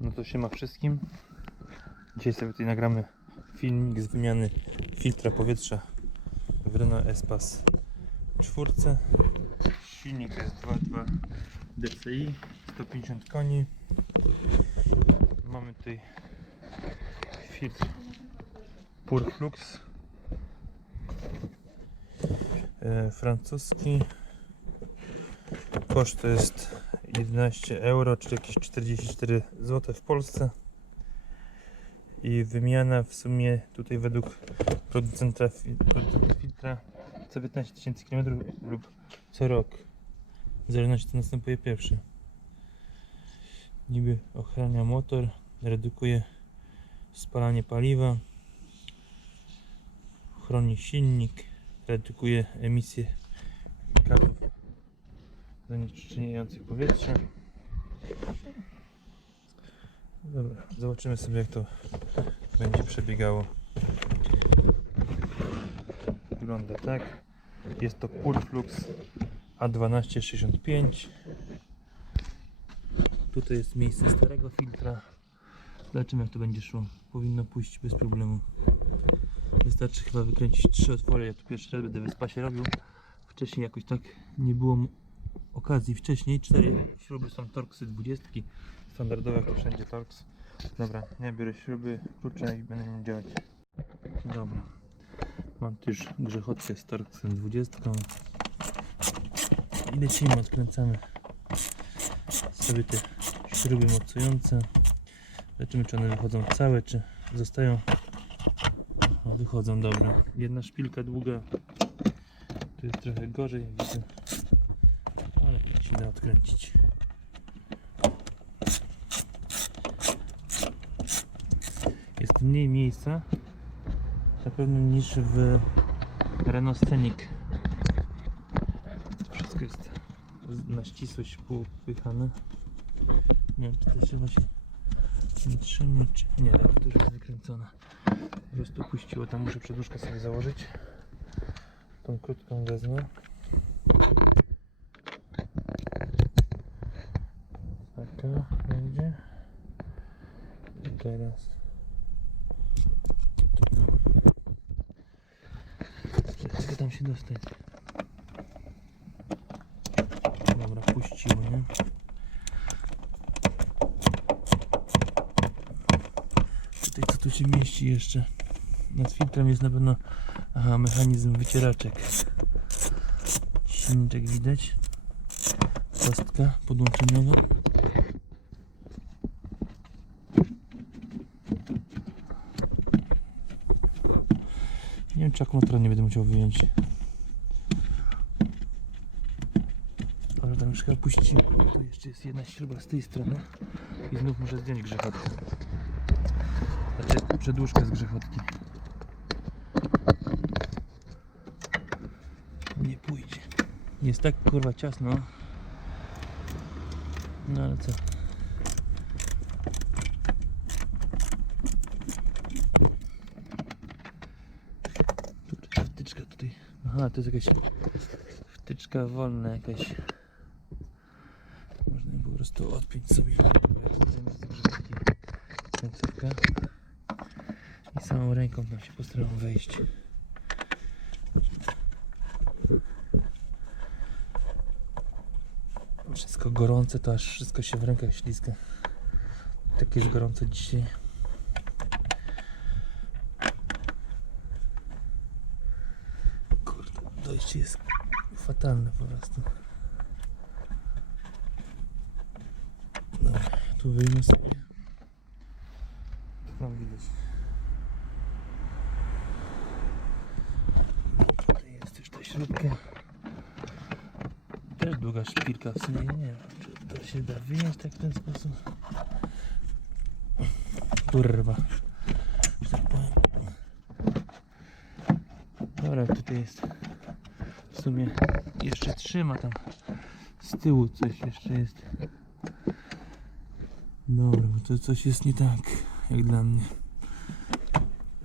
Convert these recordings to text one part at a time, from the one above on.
No to się ma wszystkim. Dzisiaj sobie tutaj nagramy filmik z wymiany filtra powietrza w Renault Espace 4. Silnik jest 2.2 DCI, 150 koni. Mamy tutaj filtr Purflux e, francuski. Koszt to jest 11 euro, czyli jakieś 44 zł w Polsce. I wymiana w sumie tutaj według producenta, producenta filtra co 15 tysięcy km lub co rok. W zależności co następuje pierwszy. Niby ochrania motor, redukuje spalanie paliwa, chroni silnik, redukuje emisję zanieczyszczających powietrze. Dobra, zobaczymy sobie jak to będzie przebiegało. Wygląda tak. Jest to Purflux A1265. Tutaj jest miejsce starego filtra. Zobaczymy jak to będzie szło. Powinno pójść bez problemu. Wystarczy chyba wykręcić trzy otwory. Ja tu pierwszy raz będę w Espacie robił. Wcześniej jakoś tak nie było okazji. Wcześniej cztery śruby są Torxy 20. Standardowe jak wszędzie Torx. Dobra, ja biorę śruby, klucze i będę nim działać. Dobra. Mam tu już grzechotkę z Torxem 20. I lecimy, odkręcamy sobie te śruby mocujące. Zobaczymy czy one wychodzą całe, czy zostają. O, wychodzą, dobra. Jedna szpilka długa. Tu jest trochę gorzej, widzę. Da odkręcić. Jest mniej miejsca na pewno niż w Renault Scenic. Wszystko jest na ścisłość popychane. Nie wiem, czy to się nie trzyma, czy... Nie, dobra, to już jest wykręcone. Po prostu puściło, tam muszę przedłużkę sobie założyć. Tą krótką wezmę. Taka będzie. Teraz. Jak tam się dostać? Dobra, puściło, nie? Tutaj co tu się mieści jeszcze? Nad filtrem jest na pewno aha, mechanizm wycieraczek. Silniczek widać. Kostka podłączeniowa. Czy akumulatora nie będę musiał wyjąć. Ale tam już chyba puściło. Tu jeszcze jest jedna śruba z tej strony. I znów muszę zdjąć grzechotkę. Znaczy przedłużkę z grzechotki. Nie pójdzie. Jest tak kurwa ciasno. No ale co? Tu wtyczka tutaj. Aha, to jest jakaś wtyczka wolna jakaś. Można po prostu odpiąć sobie. Końcówkę. I samą ręką tam się postaram wejść. Wszystko gorące, to aż wszystko się w rękach ślizga. Tak jest gorąco dzisiaj. Kurde, dojście jest fatalne po prostu. Dobra, tu wyjmę sobie. Tam widać. Tutaj jest już ta śrubka. Też długa szpilka, w sumie nie wiem, czy to się da wyjąć tak w ten sposób. Kurwa. Tak. Dobra, tutaj jest w sumie jeszcze trzyma tam z tyłu coś jeszcze jest. Dobra, bo to coś jest nie tak, jak dla mnie.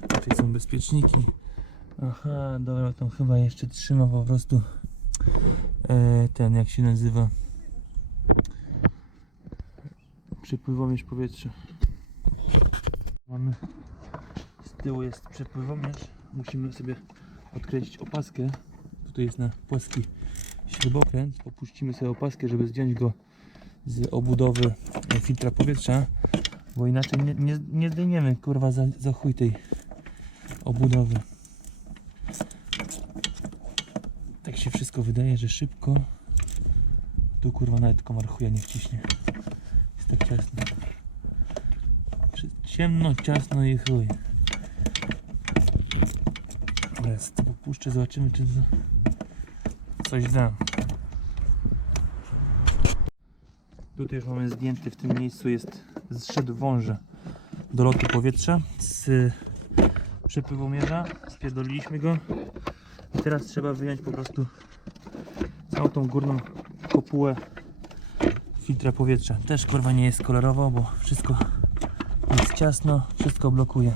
Tutaj są bezpieczniki. Aha, dobra, tam chyba jeszcze trzyma po prostu e, ten, jak się nazywa, przepływomierz powietrza. Mamy z tyłu jest przepływomierz. Musimy sobie odkręcić opaskę. Tutaj jest na płaski śrubokręt. Opuścimy sobie opaskę, żeby zdjąć go z obudowy e, filtra powietrza. Bo inaczej nie, nie, nie zdejmiemy kurwa za, za chuj tej obudowy. Tak się wszystko wydaje, że szybko. Tu kurwa nawet komar chuja nie wciśnie. Jest tak ciasno. Ciemno, ciasno i chuj. Teraz to popuszczę, zobaczymy czy to coś da. Tutaj już mamy zdjęty w tym miejscu jest zszedł wąże do lotu powietrza z przepływomierza. Spierdoliliśmy go. I teraz trzeba wyjąć po prostu całą tą górną kopułę filtra powietrza. Też kurwa nie jest kolorowo, bo wszystko jest ciasno, wszystko blokuje.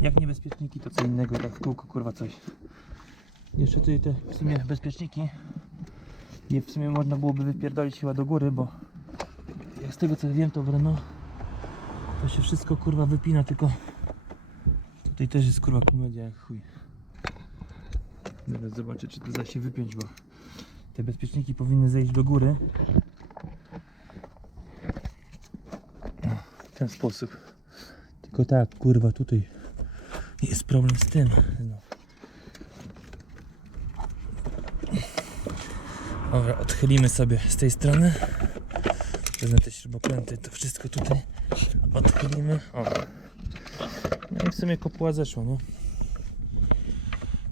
Jak niebezpieczniki to co innego, tak w kółko kurwa coś. Jeszcze tutaj te w sumie bezpieczniki je w sumie można byłoby wypierdolić chyba do góry, bo jak z tego co wiem to w Renault to się wszystko kurwa wypina, tylko tutaj też jest kurwa komedia jak chuj. Teraz zobaczę czy to da się wypiąć, bo te bezpieczniki powinny zejść do góry. O, W ten sposób. Tylko tak, kurwa, tutaj jest problem z tym. No. Dobra, odchylimy sobie z tej strony. Wezmę te śrubokręty, to wszystko tutaj odchylimy. O. No i w sumie kopuła zeszła, nie?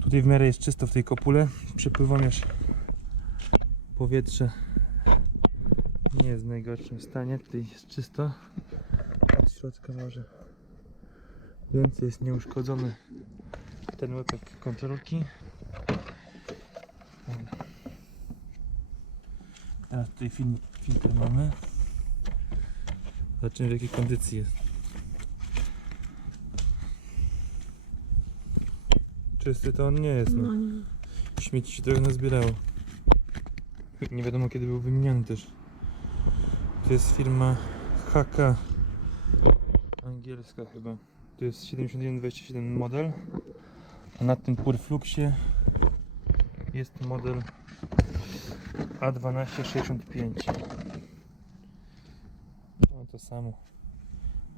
Tutaj w miarę jest czysto w tej kopule. Przepływomierz powietrze nie jest w najgorszym stanie. Tutaj jest czysto. Od środka może więcej jest nieuszkodzony ten łepek kontrolki. Teraz tutaj film, filtr mamy. Zobaczymy w jakiej kondycji jest. Czysty to on nie jest. No. No nie. Śmieci się trochę nazbierało. Nie wiadomo kiedy był wymieniany też. To jest firma HK angielska chyba. To jest 7127 model. A na tym Purfluxie jest model A1265. No to samo.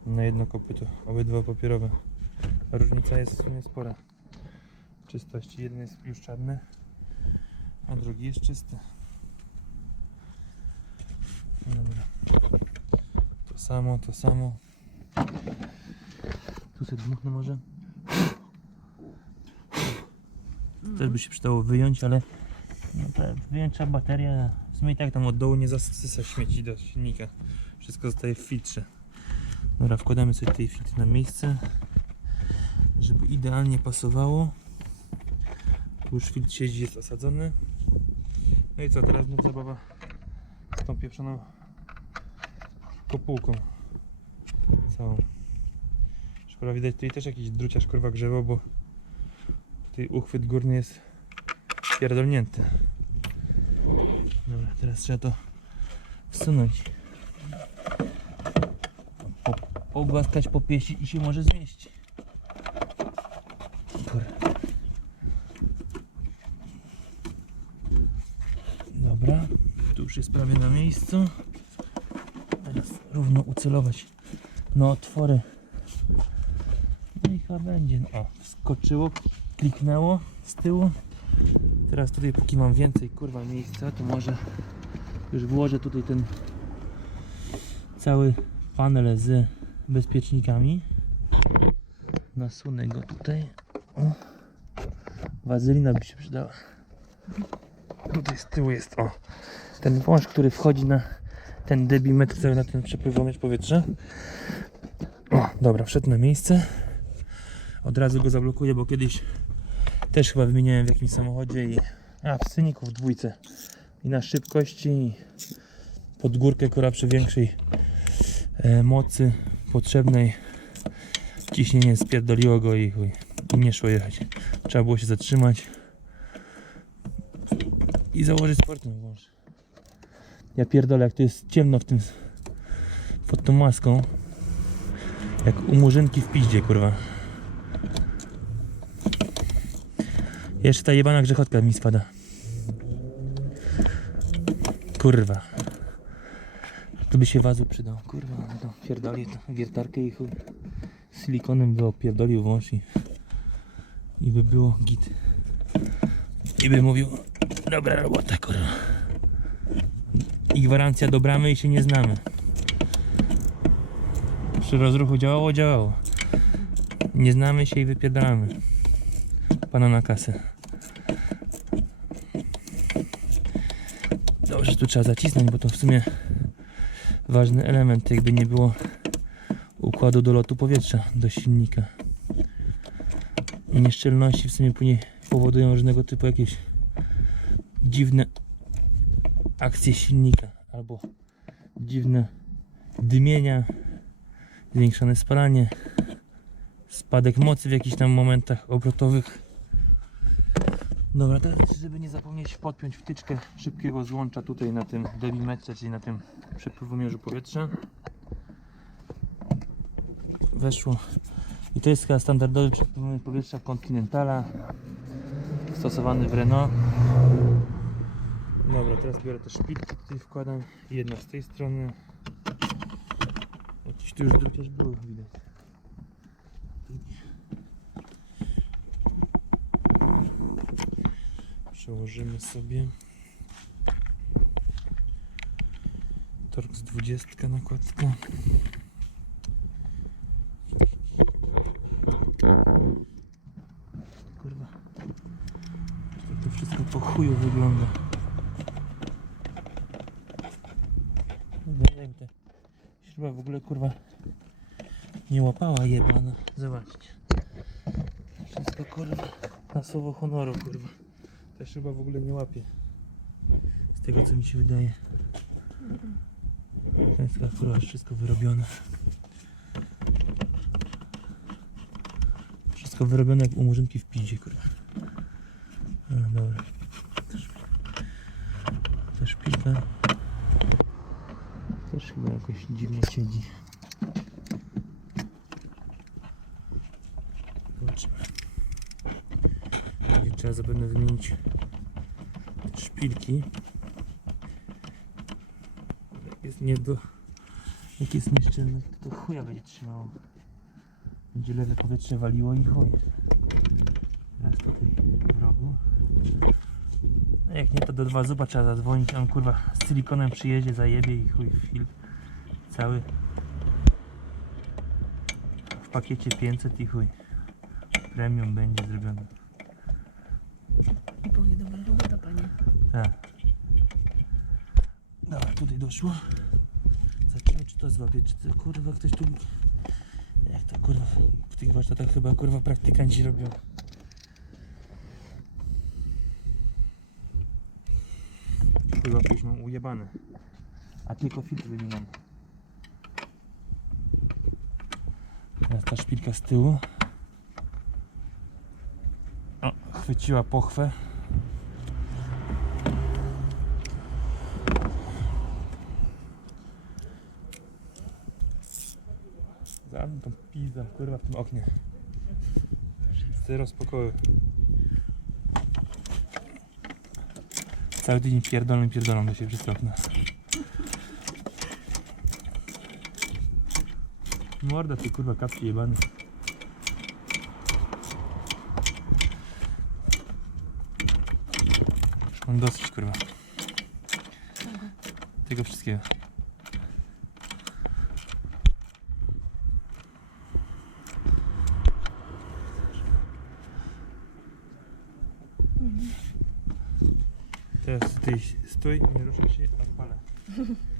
Na jedno kopyto, obydwa papierowe. Różnica jest w sumie spora czystości. Jeden jest już czarny, a drugi jest czysty. Dobra. To samo, to samo. Tu sobie dmuchnę może. Też by się przydało wyjąć, ale no trzeba baterię. W sumie i tak tam od dołu nie zasysa śmieci do silnika. Wszystko zostaje w filtrze. Dobra, wkładamy sobie tej filtr na miejsce, żeby idealnie pasowało. Tu już filtr siedzi, jest osadzony. No i co, teraz znów zabawa z tą pieprzoną kopułką całą. Szkoda widać tutaj też jakiś druciarz kurwa grzewał, bo tutaj uchwyt górny jest pierdolnięty. Dobra, teraz trzeba to wsunąć. Po, pogłaskać, popieścić i się może zmieści. Kurwa. Dobra, tu już jest prawie na miejscu. Teraz równo ucelować na otwory. No i chyba będzie. O, wskoczyło, kliknęło z tyłu. Teraz tutaj póki mam więcej kurwa miejsca, to może już włożę tutaj ten cały panel z bezpiecznikami. Nasunę go tutaj. O. Wazelina by się przydała. Tutaj z tyłu jest o ten wąż, który wchodzi na ten debimetr, cały na ten przepływomierz powietrza. O, dobra, wszedł na miejsce. Od razu go zablokuję, bo kiedyś też chyba wymieniałem w jakimś samochodzie i a w syniku w dwójce i na szybkości i pod górkę kora przy większej e, mocy potrzebnej ciśnienie spierdoliło go i chuj, i nie szło jechać. Trzeba było się zatrzymać i założyć sportny wąż. Ja pierdolę, jak to jest ciemno w tym pod tą maską. Jak u murzynki w piździe, kurwa. Jeszcze ta jebana grzechotka mi spada. Kurwa. To by się wazu przydał. Kurwa, ale to pierdoli to wiertarkę i chuj. Silikonem by opierdolił wąż i, by było git. I by mówił, dobra robota, kurwa. I gwarancja do bramy i się nie znamy. Przy rozruchu działało, działało. Nie znamy się i wypierdalamy. Pana na kasę. Tu trzeba zacisnąć, bo to w sumie ważny element, jakby nie było układu dolotu powietrza do silnika. Nieszczelności w sumie później powodują różnego typu jakieś dziwne akcje silnika albo dziwne dymienia, zwiększone spalanie, spadek mocy w jakichś tam momentach obrotowych. Dobra, teraz żeby nie zapomnieć podpiąć wtyczkę szybkiego złącza tutaj na tym debimetrze, czyli na tym przepływomierzu powietrza. Weszło. I to jest chyba standardowy przepływomierz powietrza Continentala stosowany w Renault. Dobra, teraz biorę te szpilki, tutaj wkładam. Jedna z tej strony. Jakieś tu już druciarz były, widać. Przełożymy sobie. Torx 20 nakładka. Kurwa. To wszystko po chuju wygląda. Nie wiem, te śruba w ogóle kurwa nie łapała jebana. Zobaczcie. Wszystko kurwa na słowo honoru kurwa. Śruba w ogóle nie łapie. Z tego co mi się wydaje. Kurwa wszystko wyrobione. Wszystko wyrobione jak u murzynki w piździe kurwa. A, dobra. Też, też. Też chyba jakoś dziwnie siedzi. Zobaczymy. Będzie trzeba zapewne wymienić szpilki. Jak jest nie do... Jak jest nieszczelne, to, chuja będzie trzymało. Będzie lewe powietrze waliło i chuj. Teraz tutaj w rogu. A jak nie to do dwa zuba trzeba zadzwonić. On kurwa z silikonem przyjedzie, zajebie i chuj filtr cały w pakiecie 500 i chuj. Premium będzie zrobione. I powie, dobra robota, panie. Tak. Dobra, tutaj doszło. Zobaczymy czy to złapie, czy to kurwa ktoś tu... Jak to kurwa w tych warsztatach chyba kurwa praktykanci robią. Chyba jakieś mam ujebane. A tylko filtr wymieniam. Teraz ta szpilka z tyłu. O, chwyciła pochwę. Zamknij tą pizdę, kurwa, w tym oknie. Zero spokoju. Cały tydzień pierdolą, pierdolą do siebie przez okna. Morda ty kurwa kapki jebany. Już mam dosyć kurwa. Tego wszystkiego. Teraz tutaj stój, nie ruszaj się, odpalę.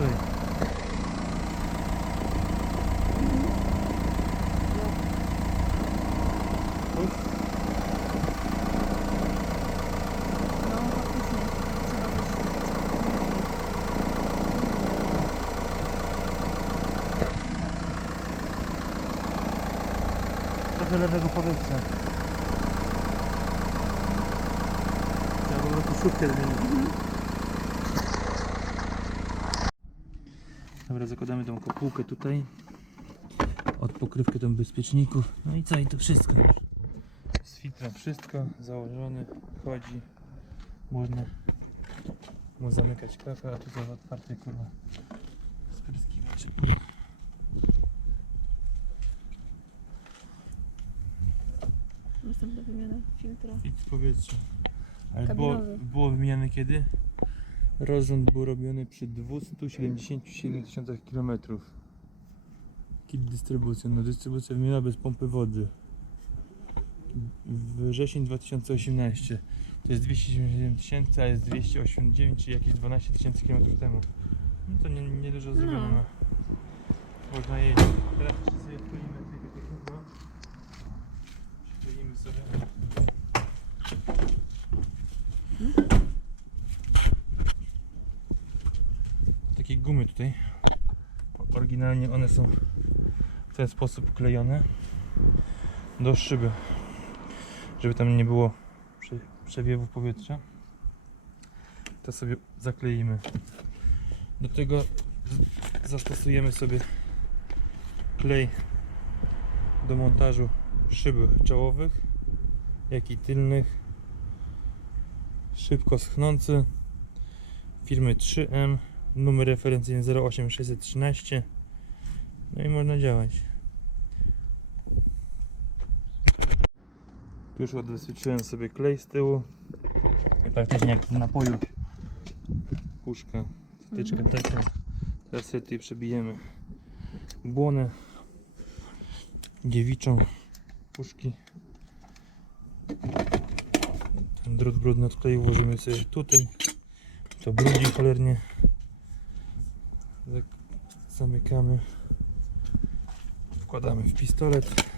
suyu. Tepelerine kapalı hepsi. Ya burada kusur terimini. Zakładamy tą kopułkę tutaj. Od pokrywkę tą bezpieczników. No i co? I to wszystko. Z filtrem wszystko założone. Chodzi. Można mu zamykać klapę, a tu są otwarte kurwa spryskiwacze. Następna wymiana filtra. Filtr powietrza. Ale było, było wymieniane kiedy? Rozrząd był robiony przy 277 tysiącach km. Kit dystrybucja. No dystrybucja wymiana bez pompy wody. Wrzesień 2018. To jest 277 tysięcy, a jest 289, czyli jakieś 12 tysięcy km temu. No to nie, nie dużo zrobione. No. Można jeździć. Teraz jeszcze sobie wkleimy tego technika. Przykleimy sobie. Takie gumy tutaj. Oryginalnie one są w ten sposób klejone do szyby, żeby tam nie było prze, przewiewu powietrza. To sobie zakleimy. Do tego zastosujemy sobie klej do montażu szyby czołowych, jak i tylnych. Szybko schnący firmy 3M, numer referencyjny 08613. No i można działać. Już odwyswyczyłem sobie klej z tyłu. I praktycznie jak w napoju. Puszka, wtyczka taka. Teraz sobie tutaj przebijemy błonę dziewiczą puszki. Ten drut brudny od kleju włożymy sobie tutaj. To brudzi cholernie. Zamykamy. Wkładamy w pistolet.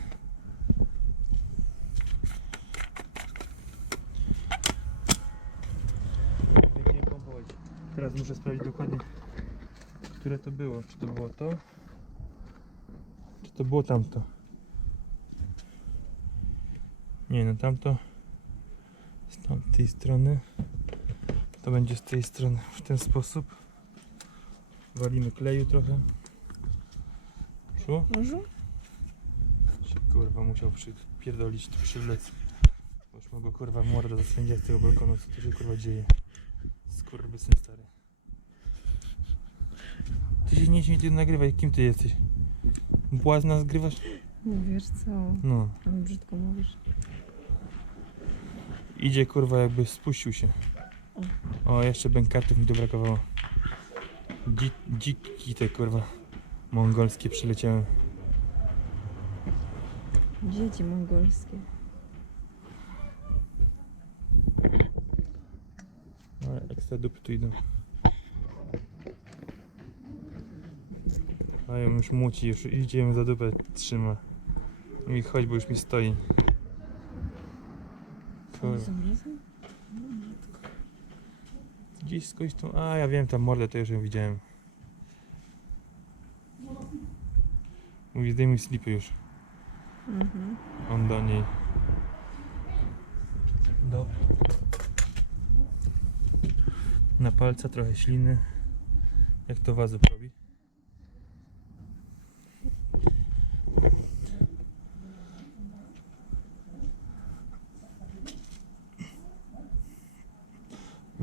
Teraz muszę sprawdzić dokładnie, które to było. Czy to było to? Czy to było tamto? Nie, no tamto z tamtej strony. To będzie z tej strony w ten sposób. Walimy kleju trochę. Szło? Może? Się kurwa musiał przypierdolić tu przywlec. Bo już mogło kurwa morda zasędziać z tego balkonu, co tu się kurwa dzieje. Skurwysyn stary. Ty się nie śmiej, ty nagrywaj, kim ty jesteś? Błazna zgrywasz? Mówisz co? No. A mi brzydko mówisz. Idzie kurwa jakby spuścił się. O, jeszcze bękartów mi tu brakowało. Dzi dziki te kurwa mongolskie przyleciały. Dzieci mongolskie. Ale ekstra dupy tu idą. A ja już muci, już idziemy za dupę trzyma. I chodź, bo już mi stoi. Kurwa. Gdzieś skądś tu. A ja wiem, tam mordę to już ją widziałem. Mówi, zdejmuj slipy już. Mhm. On do niej. Dobra. Na palca trochę śliny. Jak to wazów robi?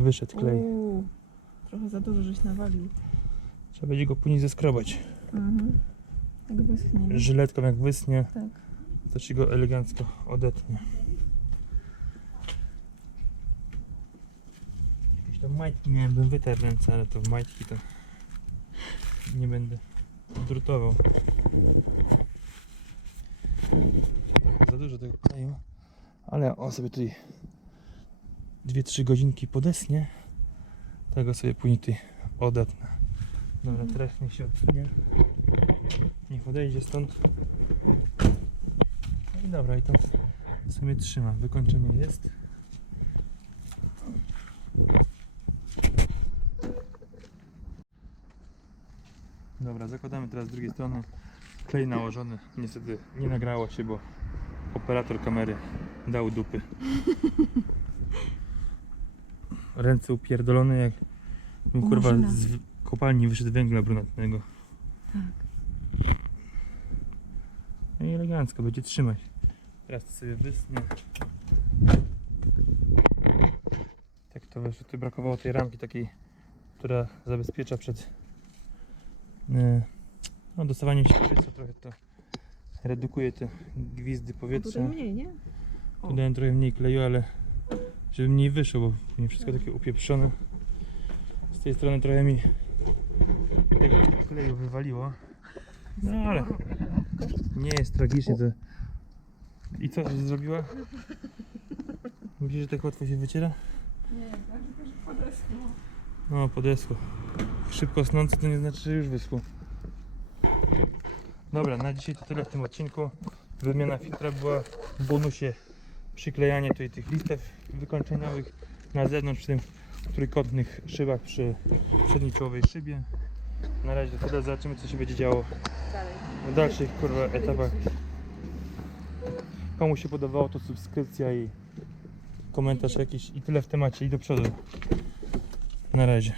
Wyszedł klej. Uuu, trochę za dużo żeś nawalił. Trzeba będzie go później zeskrobać. Mhm. Jak wyschnie. Żyletką jak wysnie, Tak. to ci go elegancko odetnie. Jakieś tam majtki miałem, bym wytarł ręce, ale to w majtki to nie będę drutował. Trochę za dużo tego kleju, ale on sobie tutaj 2-3 godzinki podesnie, tego sobie później tutaj odetnę. Dobra, teraz niech się odpnie. Niech odejdzie stąd. No i dobra, i to w sumie trzyma. Wykończenie jest. Dobra, zakładamy teraz z drugiej strony. Klej nałożony. Niestety nie nagrało się, bo Operator kamery dał dupy. Ręce upierdolone jak bym kurwa Murzyna. z w- kopalni wyszedł węgla brunatnego. Tak. No i elegancko, będzie trzymać. Teraz to sobie wysnie. Tak to wyszło. Tu brakowało tej ramki takiej, która zabezpiecza przed e, no, dostawaniem się powietrza. Trochę to redukuje te gwizdy powietrza. tutaj mniej, nie? O. Tu dałem trochę mniej kleju, ale żeby mniej wyszło, bo nie wszystko takie upieprzone. Z tej strony trochę mi tego kleju wywaliło. No ale nie jest tragicznie to. I co się zrobiła? Myślisz, że tak łatwo się wyciera? Nie, tak, tylko że podeschło. No, podeschło. Szybko snący to nie znaczy, że już wyschło. Dobra, na dzisiaj to tyle w tym odcinku. Wymiana filtra była w bonusie przyklejanie tutaj tych listew wykończeniowych na zewnątrz przy tym trójkątnych szybach przy przedniej czołowej szybie. Na razie to tyle, zobaczymy co się będzie działo w dalszych kurwa etapach. Komu się podobało to subskrypcja i komentarz jakiś i tyle w temacie i do przodu. Na razie.